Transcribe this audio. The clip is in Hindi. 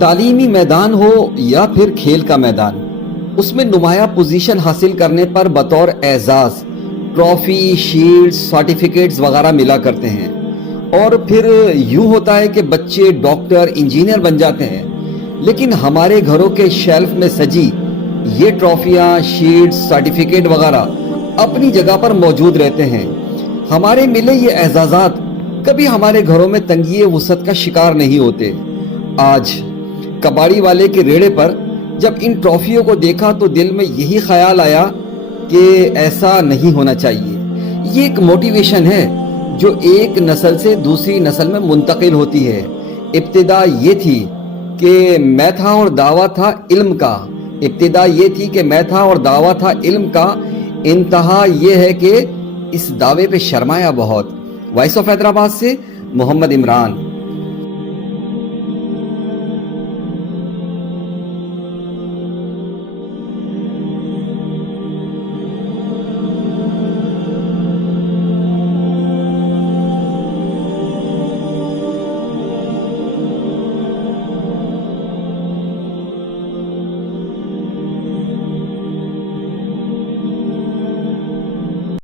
तालीमी मैदान हो या फिर खेल का मैदान, उसमें नुमाया पोजीशन हासिल करने पर बतौर एजाज ट्रॉफी, शील्ड्स, सर्टिफिकेट्स वगैरह मिला करते हैं। और फिर यूं होता है कि बच्चे डॉक्टर, इंजीनियर बन जाते हैं। लेकिन हमारे घरों के शेल्फ में सजी ये ट्रॉफियां, शील्ड्स, सर्टिफिकेट वगैरह अपनी जगह पर मौजूद रहते हैं। हमारे मिले ये एजाजात कभी हमारे घरों में तंगी वुसअत का शिकार नहीं होते। आज कबाड़ी वाले के रेड़े पर जब इन ट्रॉफियों को देखा तो दिल में यही ख्याल आया कि ऐसा नहीं होना चाहिए। ये एक मोटिवेशन है जो एक नस्ल से दूसरी नस्ल में मुंतकिल होती है। इब्तिदा ये थी कि मैं था और दावा था इल्म का। इब्तिदा ये थी कि मैं था और दावा था इल्म का। इंतहा ये है कि इस दावे पे शर्माया बहुत। वॉइस ऑफ हैदराबाद से मोहम्मद इमरान।